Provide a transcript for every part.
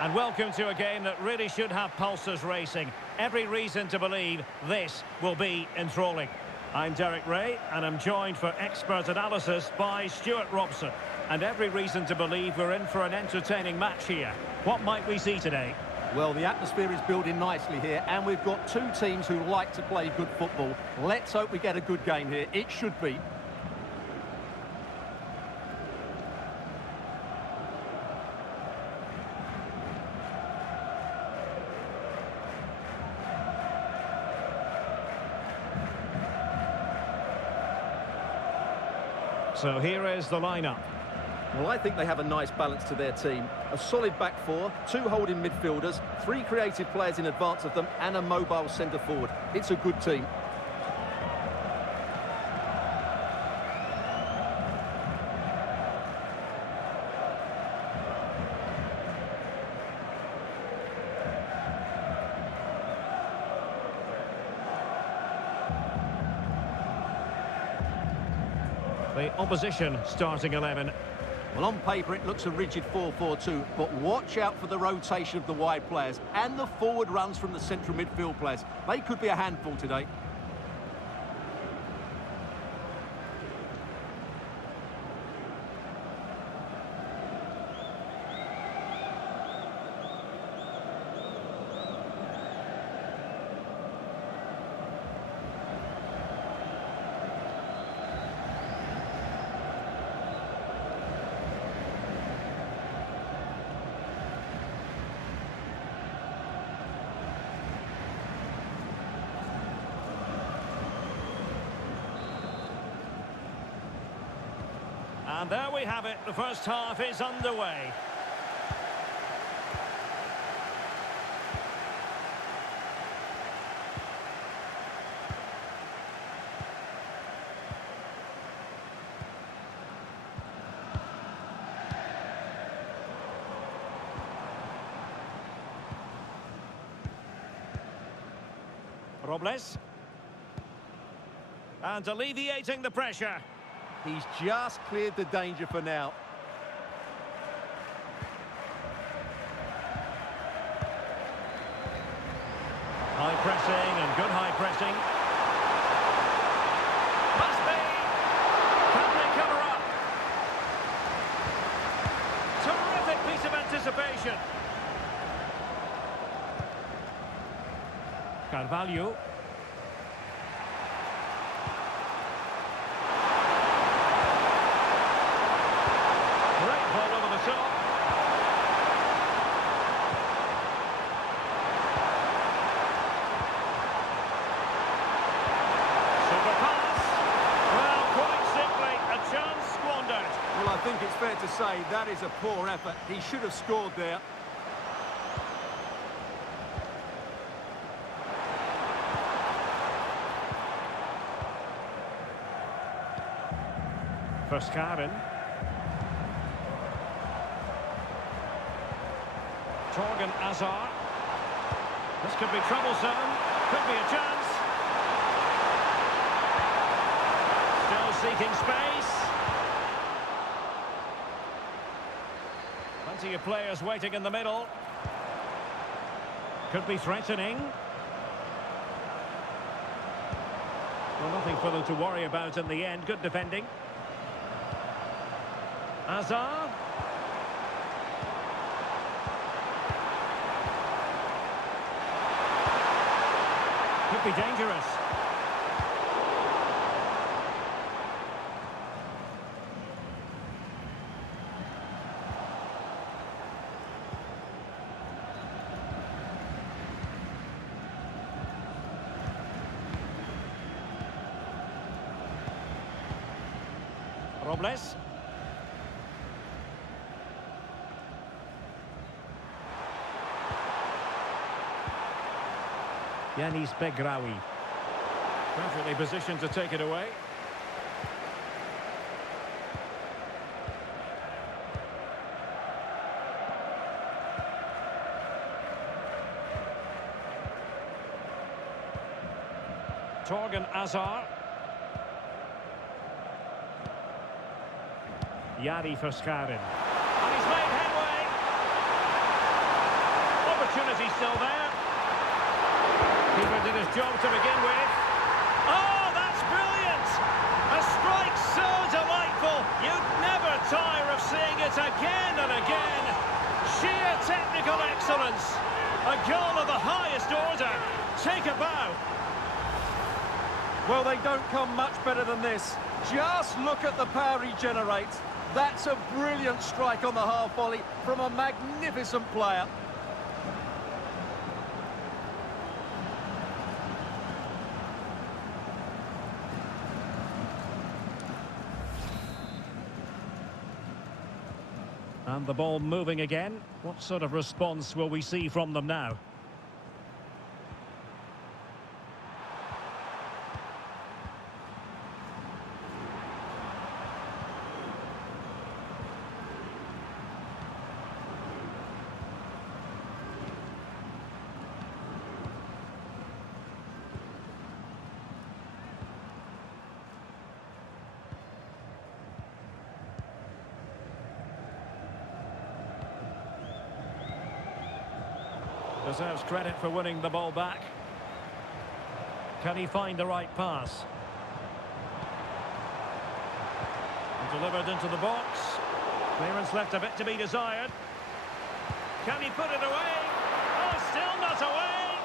And welcome to a game that really should have pulses racing. Every reason to believe this will be enthralling. I'm Derek Ray, and I'm joined for expert analysis by Stuart Robson. And every reason to believe we're in for an entertaining match here. What might we see today? Well, the atmosphere is building nicely here, and we've got two teams who like to play good football. Let's hope we get a good game here. It should be. So here is the lineup. Well, I think they have a nice balance to their team. A solid back four, two holding midfielders, three creative players in advance of them, and a mobile centre forward. It's a good team. The opposition starting 11. Well, on paper, it looks a rigid 4-4-2, but watch out for the rotation of the wide players and the forward runs from the central midfield players. They could be a handful today. And there we have it, the first half is underway. Robles. And alleviating the pressure. He's just cleared the danger for now. High pressing and good high pressing. Must be. Can they cover up? Terrific piece of anticipation. Carvalho. I think it's fair to say that is a poor effort. He should have scored there. Verscharen. Torgan Hazard. This could be troublesome. Could be a chance. Still seeking space. Plenty of players waiting in the middle. Could be threatening. Well, nothing for them to worry about in the end. Good defending. Hazard. Could be dangerous. Robles. Yanis Begraoui. Perfectly positioned to take it away. Torgan Hazard. Yari Verscharen. And he's made headway. Is he still there? Keeper did his job to begin with. Oh, that's brilliant! A strike so delightful, you'd never tire of seeing it again and again. Sheer technical excellence. A goal of the highest order. Take a bow. Well, they don't come much better than this. Just look at the power he generates. That's a brilliant strike on the half volley from a magnificent player. And the ball moving again. What sort of response will we see from them now? Deserves credit for winning the ball back. Can he find the right pass? Delivered into the box. Clearance left a bit to be desired. Can he put it away? Oh, still not away!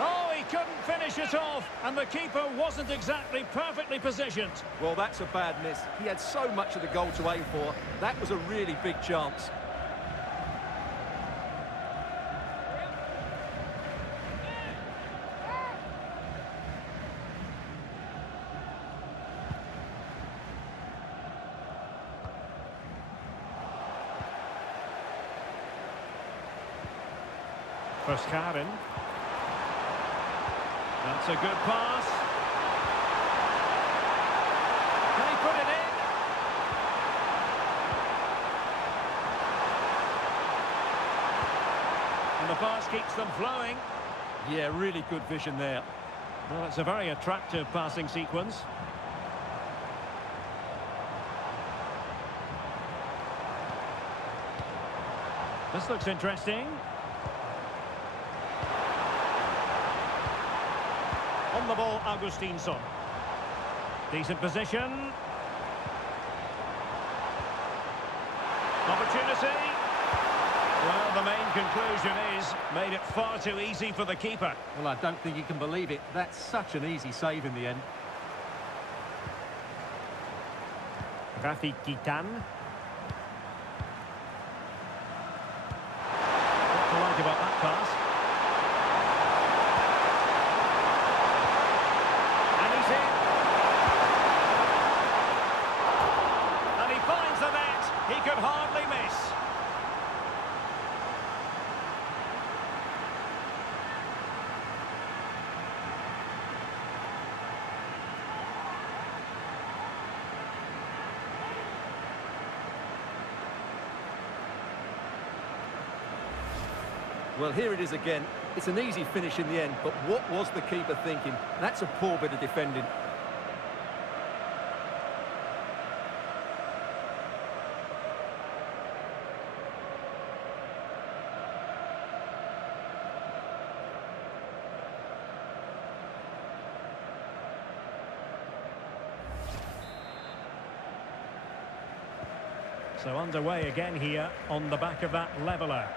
Oh, he couldn't finish it off, and the keeper wasn't exactly perfectly positioned. Well, that's a bad miss. He had so much of the goal to aim for. That was a really big chance. First Karen. That's a good pass. Can he put it in? And the pass keeps them flowing. Yeah, really good vision there. Well, it's a very attractive passing sequence. This looks interesting. On the ball, Augustinsson. Decent position. Opportunity. Well, the main conclusion is, made it far too easy for the keeper. Well, I don't think you can believe it. That's such an easy save in the end. Rafi Kitan. What to like about that pass? He could hardly miss. Well, here it is again. It's an easy finish in the end, but what was the keeper thinking? That's a poor bit of defending. So underway again here on the back of that leveller.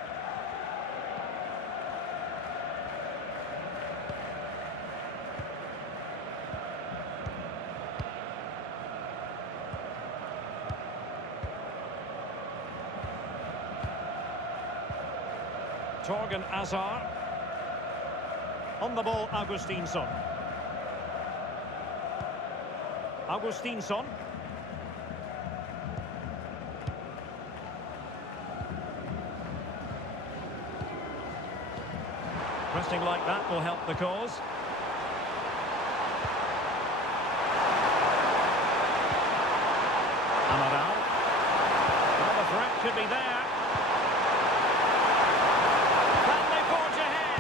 Torgan Azar. On the ball, Augustinsson. Augustinsson. Pressing like that will help the cause. Amaral. Well, the threat could be there. Can they forge ahead?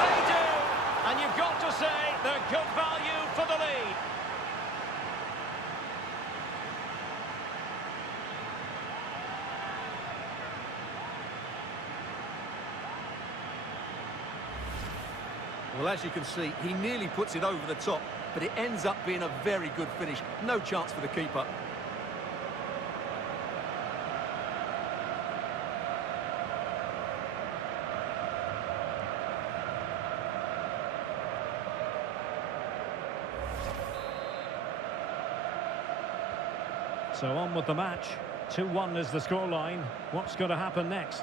They do! And you've got to say they're good value for the lead. Well, as you can see, he nearly puts it over the top, but it ends up being a very good finish. No chance for the keeper. So on with the match. 2-1 is the scoreline. What's going to happen next?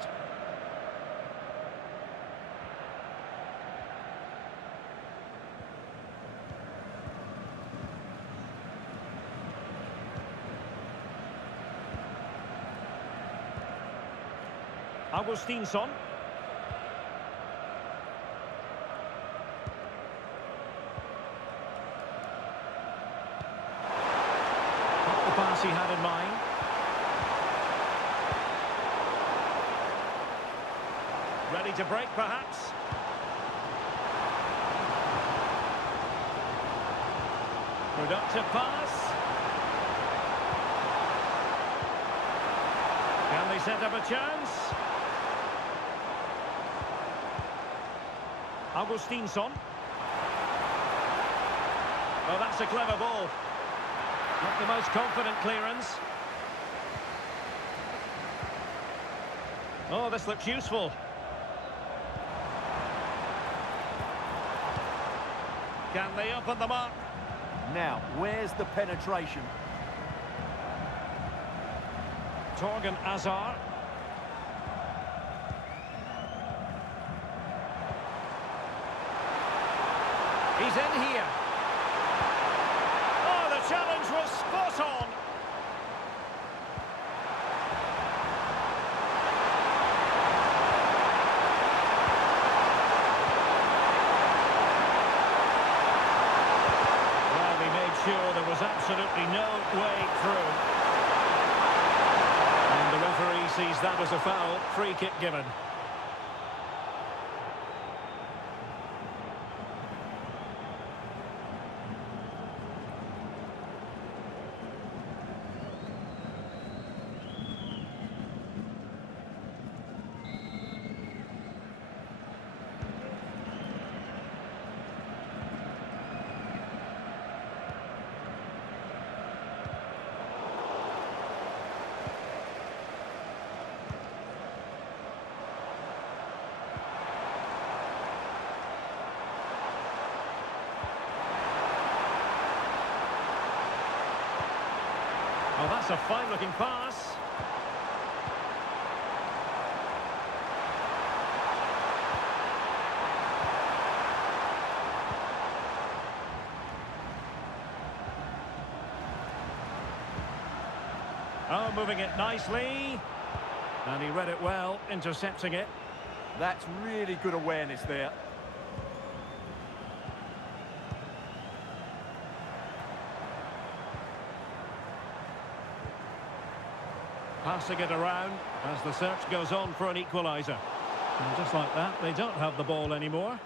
Augustinsson. Not the pass he had in mind. Ready to break, perhaps. Productive pass. Can they set up a chance? Augustinsson. Oh, that's a clever ball. Not the most confident clearance. Oh, this looks useful. Can they open them up? Now, where's the penetration? Torgan Hazard. He's in here. Oh, the challenge was spot on. Well, he made sure there was absolutely no way through. And the referee sees that as a foul. Free kick given. Oh, that's a fine-looking pass. Oh, moving it nicely. And he read it well, intercepting it. That's really good awareness there. Passing it around as the search goes on for an equaliser. And just like that, they don't have the ball anymore.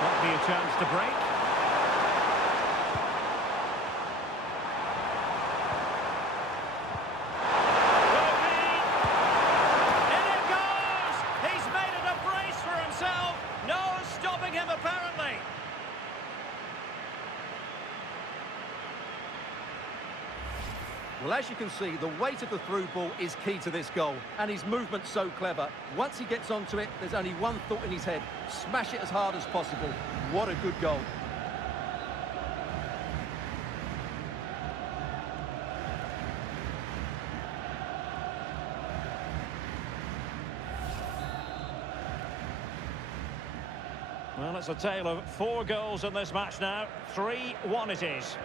Might be a chance to break. In it goes! He's made it a brace for himself. No stopping him, apparently. Well, as you can see, the weight of the through ball is key to this goal, and his movement's so clever. Once he gets onto it, there's only one thought in his head: smash it as hard as possible. What a good goal. Well, it's a tale of 4 goals in this match now. 3-1 it is.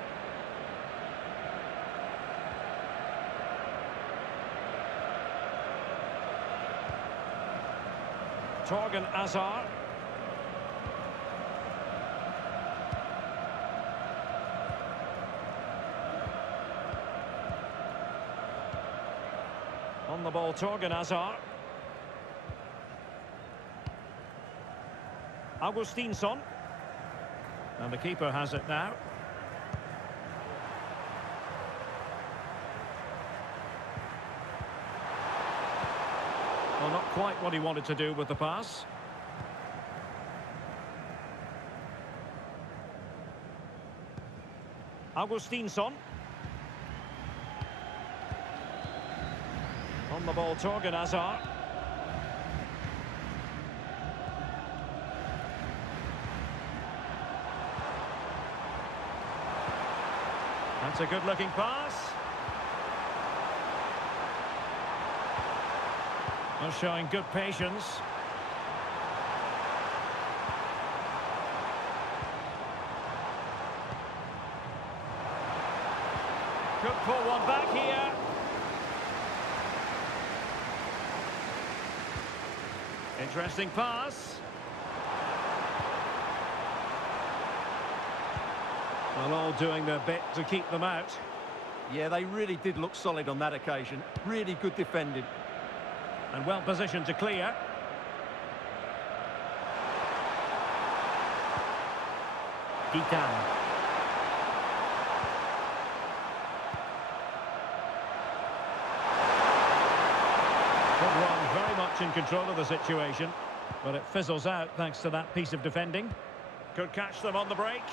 Torgan Hazard. On the ball, Torgan Hazard. Augustinsson. And the keeper has it now. Well, not quite what he wanted to do with the pass. Augustinsson. On the ball, Torgan Hazard. That's a good-looking pass. Well, showing good patience. Could pull one back here. Interesting pass. Well, all doing their bit to keep them out. Yeah, they really did look solid on that occasion. Really good defending. And well positioned to clear. Gitan. Good run, very much in control of the situation, but it fizzles out thanks to that piece of defending. Could catch them on the break.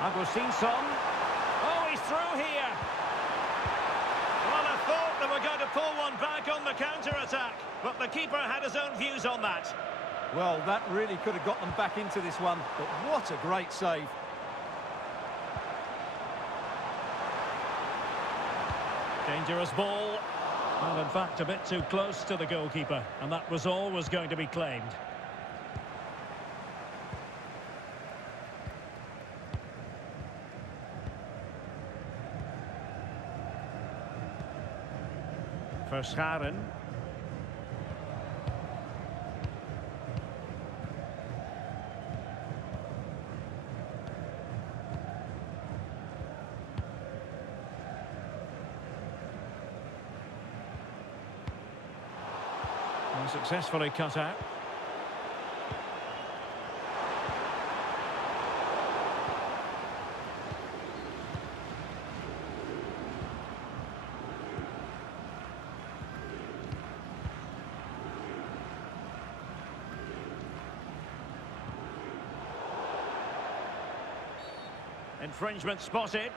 Augustinsson. Oh, he's through here. Well, I thought they were going to pull one back on the counter-attack, but the keeper had his own views on that. Well, that really could have got them back into this one, but what a great save. Dangerous ball. Well, in fact, a bit too close to the goalkeeper, and that was always going to be claimed. For Scharen. And successfully cut out. Infringement spotted.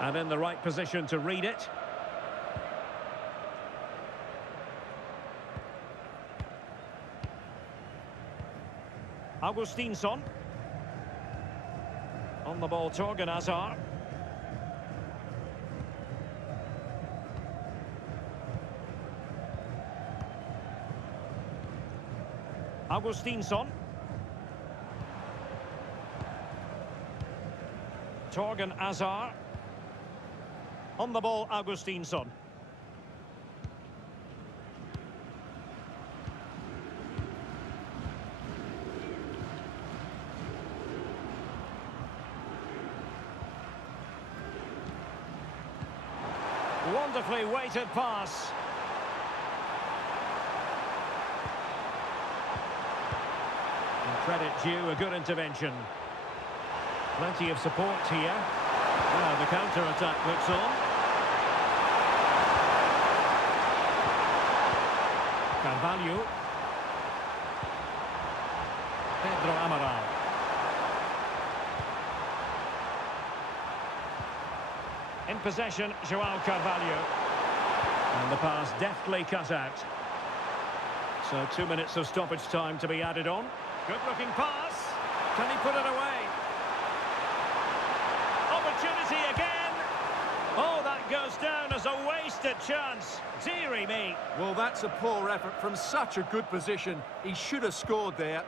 And in the right position to read it. Augustinsson. On the ball, Torgan Hazard. Augustinsson. Torgan Hazard. On the ball, Augustinsson. Wonderfully weighted pass. And credit due, a good intervention. Plenty of support here. Now the counter-attack looks on. Carvalho. Pedro Amaral. In possession, João Carvalho. And the pass deftly cut out. So 2 minutes of stoppage time to be added on. Good-looking pass. Can he put it away? Opportunity again. Oh, that goes down as a wasted chance. Dearie me. Well, that's a poor effort from such a good position. He should have scored there.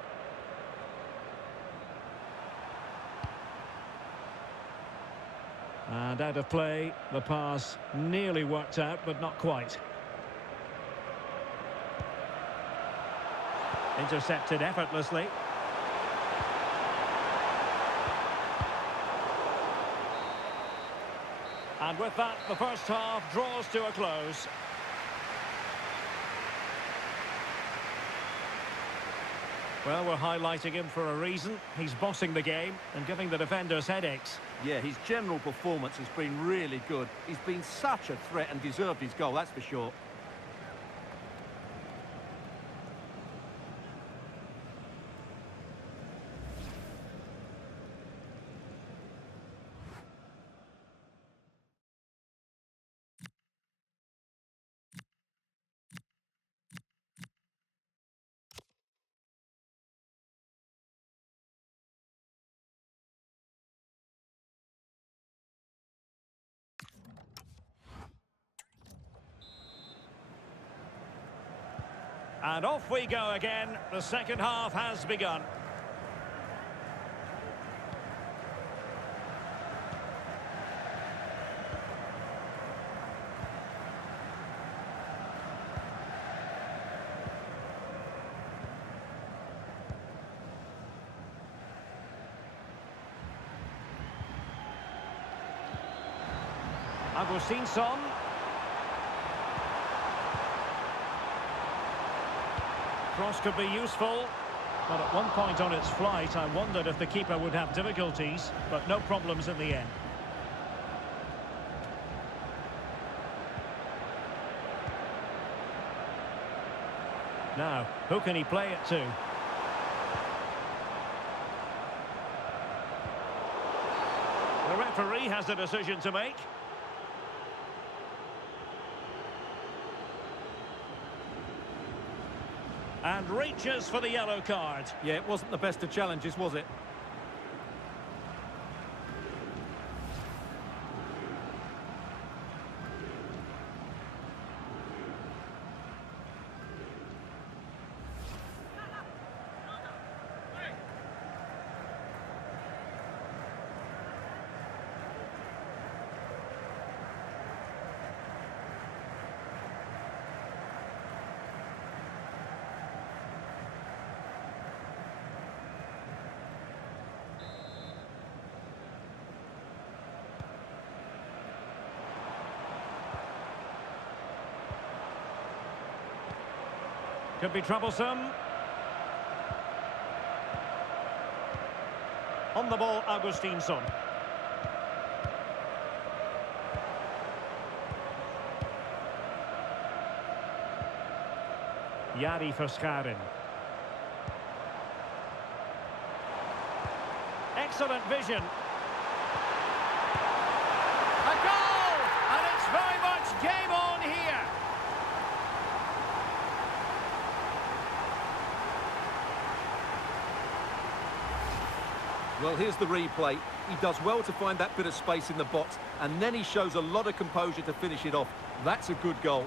And out of play, the pass nearly worked out, but not quite. Intercepted effortlessly. And with that, the first half draws to a close. Well, we're highlighting him for a reason. He's bossing the game and giving the defenders headaches. Yeah, his general performance has been really good. He's been such a threat and deserved his goal, that's for sure. And off we go again. The second half has begun. Agustinsson. Cross could be useful, but at one point on its flight I wondered if the keeper would have difficulties, but no problems in the end. Now, who can he play it to? The referee has a decision to make. And reaches for the yellow card. Yeah, it wasn't the best of challenges, was it? Could be troublesome. On the ball, Agustinsson. Jari Verscharen. Excellent vision. A goal! And it's very much game on here. Well, here's the replay. He does well to find that bit of space in the box, and then he shows a lot of composure to finish it off. That's a good goal.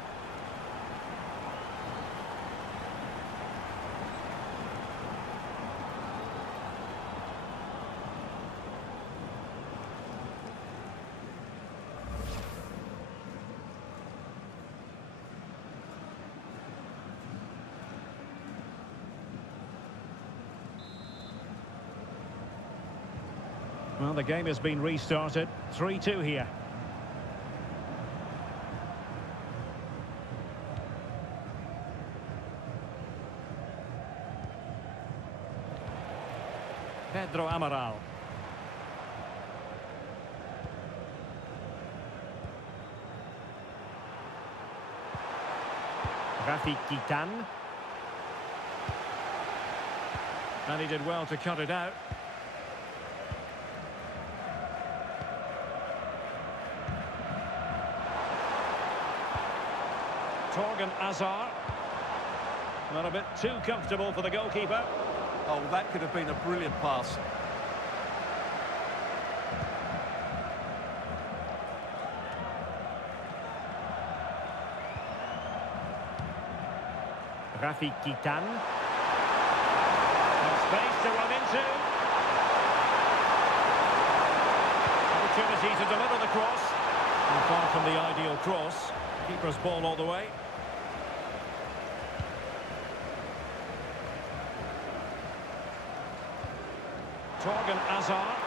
Well, the game has been restarted. 3-2 here. Pedro Amaral. Rafi Kitan. And he did well to cut it out. Torgan Hazard. Not a bit too comfortable for the goalkeeper. Oh, that could have been a brilliant pass. Rafi Kitan. And space to run into. Opportunity to deliver the cross. And far from the ideal cross. Keeper's ball all the way. Torgan Hazard.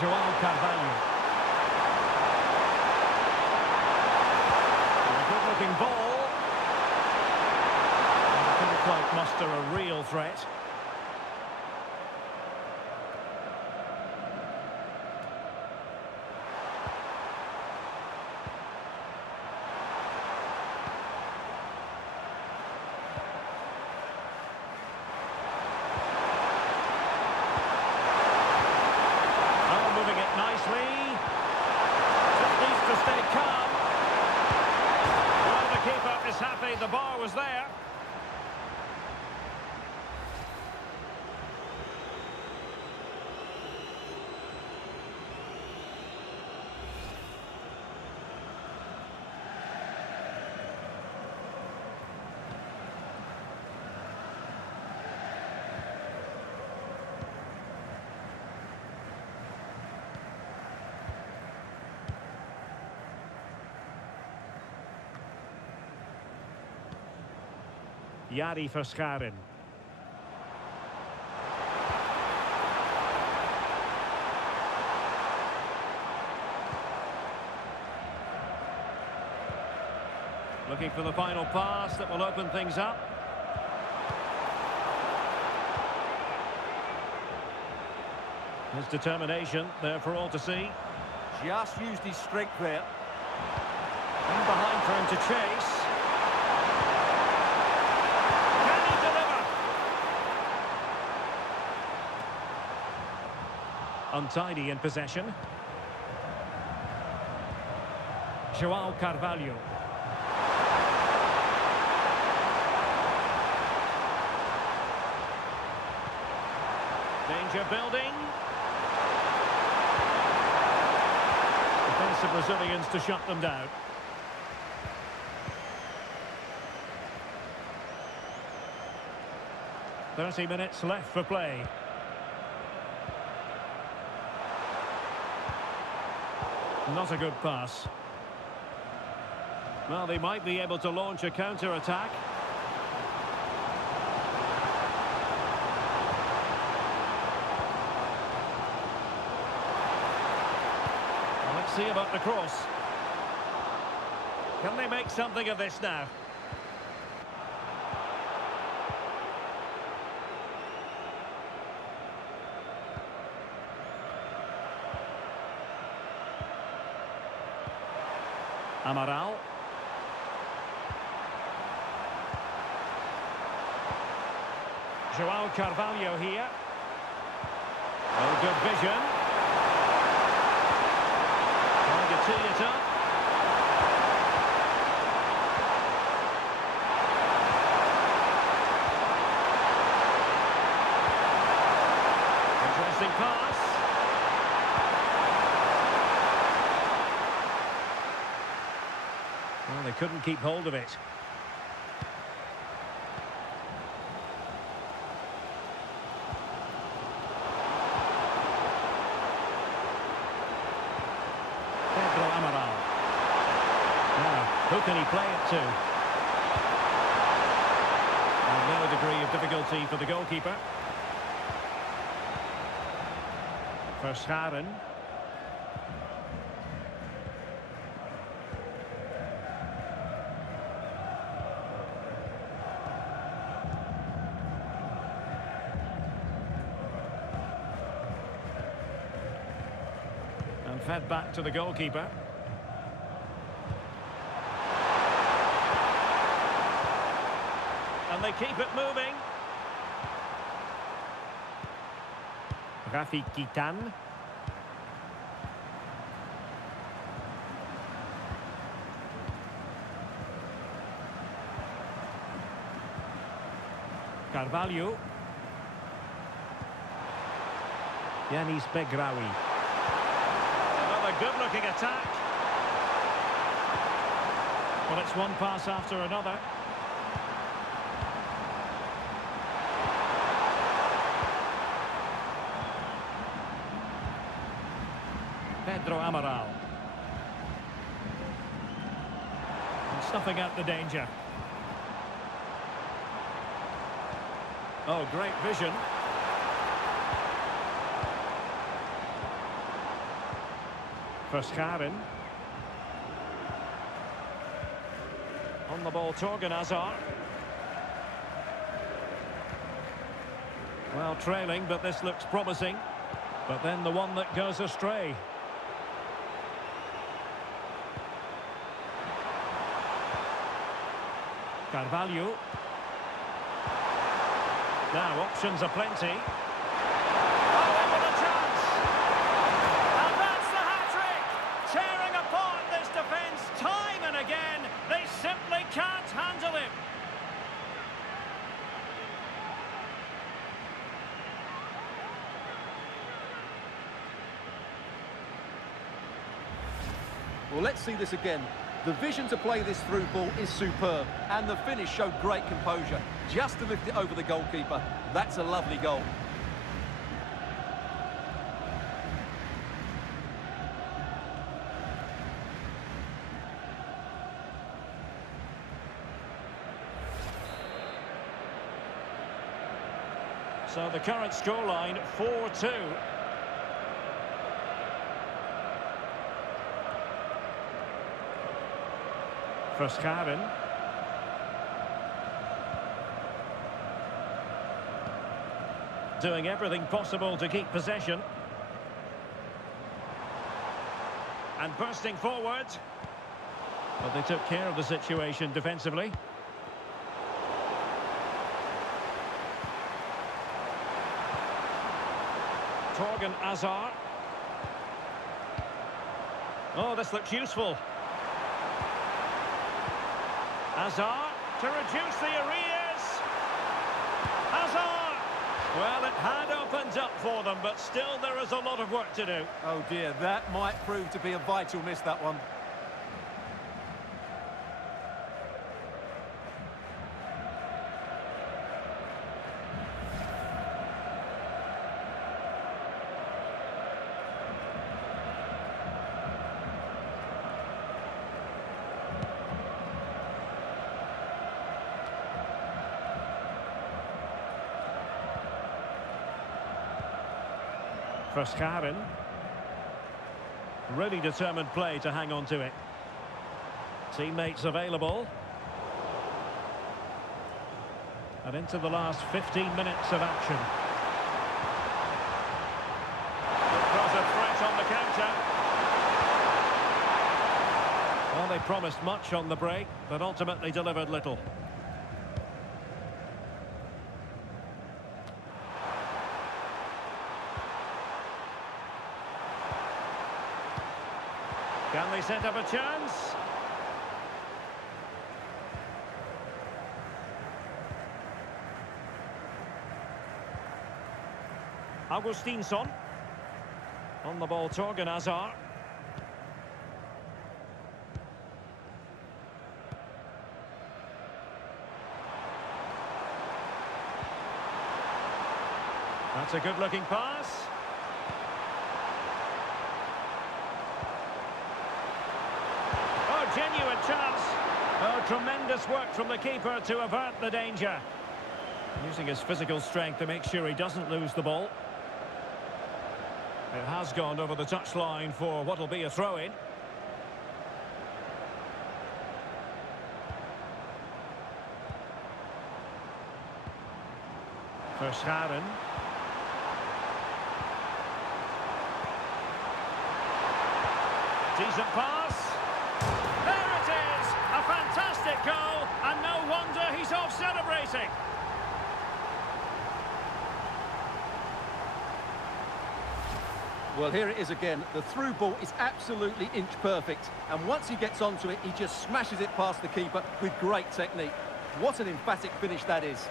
Joao Carvalho. And a good-looking ball. And they couldn't quite muster a real threat. Nicely. Just needs to stay calm. Well, the keeper is happy the bar was there. Yari Verscharen. Looking for the final pass that will open things up. His determination there for all to see. Just used his strength there. In behind for him to chase. Untidy in possession. Joao Carvalho. Danger building. Defensive Brazilians to shut them down. "30 minutes left for play. Not a good pass. Well, they might be able to launch a counter-attack. Well, let's see about the cross. Can they make something of this now? Amaral. Joao Carvalho here. Oh, good vision. Trying to tee it up. Interesting pass. Well, they couldn't keep hold of it. Amaral. Now, who can he play it to? And no degree of difficulty for the goalkeeper. Verscharen. And fed back to the goalkeeper. And they keep it moving. Rafi Kitan. Carvalho. Yanis Begraoui. Another good-looking attack. Well, it's one pass after another. Amaral. And snuffing out the danger. Oh, great vision. Verscharen. On the ball, Torgan Hazard. Well, trailing, but this looks promising. But then the one that goes astray. Carvalho. Now, options are plenty. Oh, into the chance! And that's the hat-trick! Tearing apart this defence time and again. They simply can't handle him. Well, let's see this again. The vision to play this through ball is superb, and the finish showed great composure. Just to lift it over the goalkeeper. That's a lovely goal. So the current scoreline, 4-2. Verscharen. Doing everything possible to keep possession. And bursting forward. But they took care of the situation defensively. Torgan Hazard. Oh, this looks useful. Hazard to reduce the arrears. Hazard! Well, it had opened up for them, but still there is a lot of work to do. Oh dear, that might prove to be a vital miss, that one. Verscharen. Really determined play to hang on to it. Teammates available. And into the last 15 minutes of action. It was a threat on the counter. Well, they promised much on the break, but ultimately delivered little. Can they set up a chance? Augustinsson. On the ball, Torgan Hazard. That's a good-looking pass. Genuine chance. Oh, tremendous work from the keeper to avert the danger. Using his physical strength to make sure he doesn't lose the ball. It has gone over the touchline for what will be a throw-in. Verscharen. Decent pass. There it is! A fantastic goal, and no wonder he's off celebrating. Well, here it is again. The through ball is absolutely inch perfect. And once he gets onto it, he just smashes it past the keeper with great technique. What an emphatic finish that is.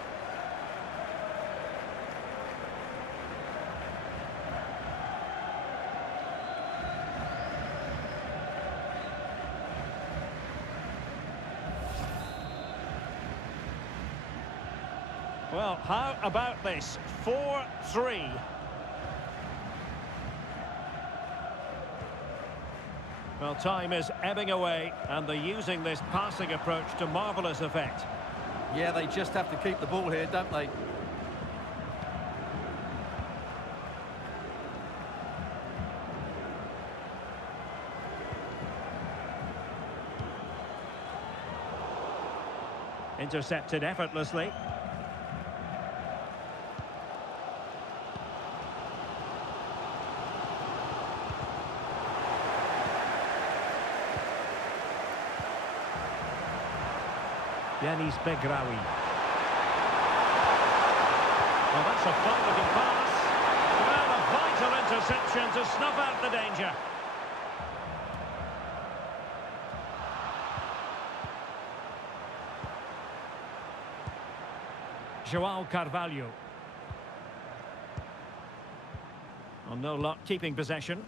Well, how about this? 4-3. Well, time is ebbing away, and they're using this passing approach to marvellous effect. Yeah, they just have to keep the ball here, don't they? Intercepted effortlessly. Yanis Begraoui. Well, that's a fine-looking pass. Well, a vital interception to snuff out the danger. João Carvalho. Oh, no luck keeping possession.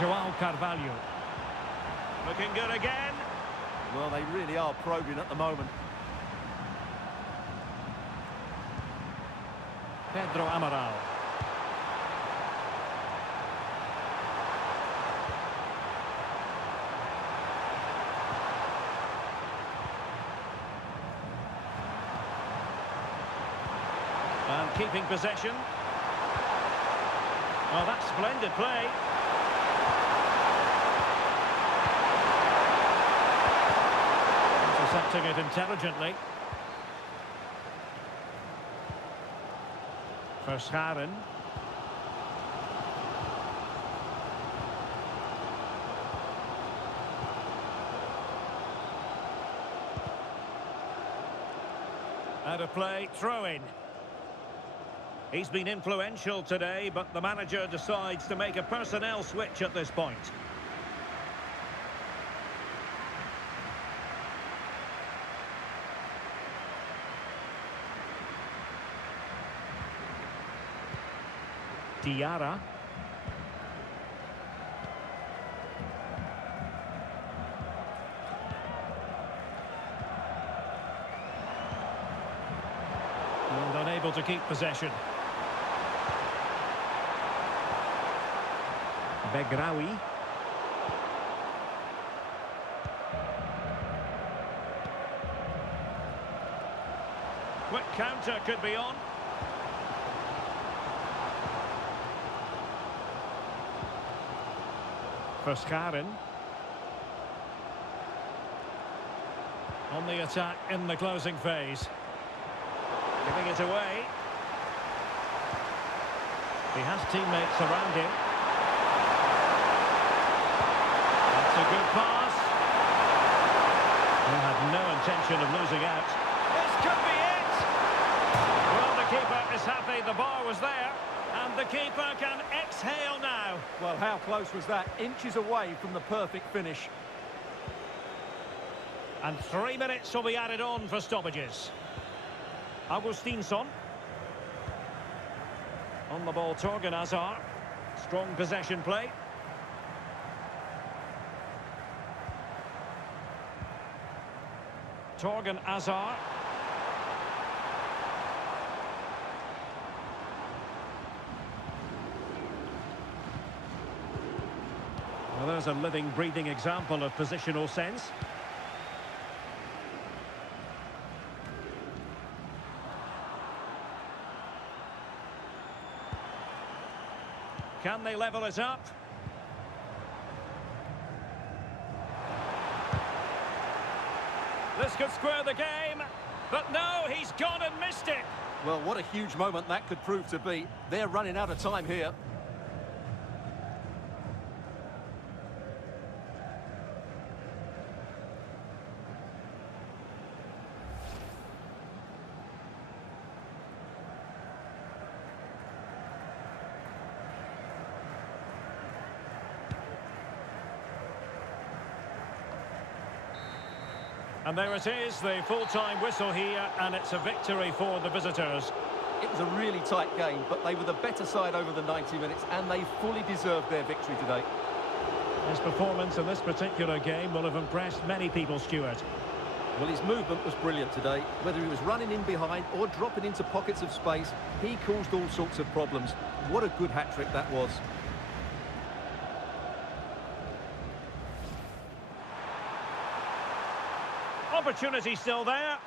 João Carvalho. Looking good again. Well, they really are probing at the moment. Pedro Amaral. And keeping possession. Oh, that's splendid play. Intercepting it intelligently. Verscharen. Out of play, throw in. He's been influential today, but the manager decides to make a personnel switch at this point. Diarra. And unable to keep possession. Begraoui. Quick counter could be on. Verscharen. On the attack in the closing phase. Giving it away. He has teammates around him. That's a good pass. He had no intention of losing out. This could be it! Well, the keeper is happy the bar was there. And the keeper can exhale now. Well, how close was that? Inches away from the perfect finish. And 3 minutes will be added on for stoppages. Augustinsson. On the ball, Torgan Hazard. Strong possession play. Torgan Hazard. Well, there's a living, breathing example of positional sense. Can they level it up? This could square the game, but no, he's gone and missed it. Well, what a huge moment that could prove to be. They're running out of time here. And there it is, the full-time whistle here, and it's a victory for the visitors. It was a really tight game, but they were the better side over the 90 minutes, and they fully deserved their victory today. His performance in this particular game will have impressed many people, Stuart. Well, his movement was brilliant today. Whether he was running in behind or dropping into pockets of space, he caused all sorts of problems. What a good hat-trick that was. Opportunity still there.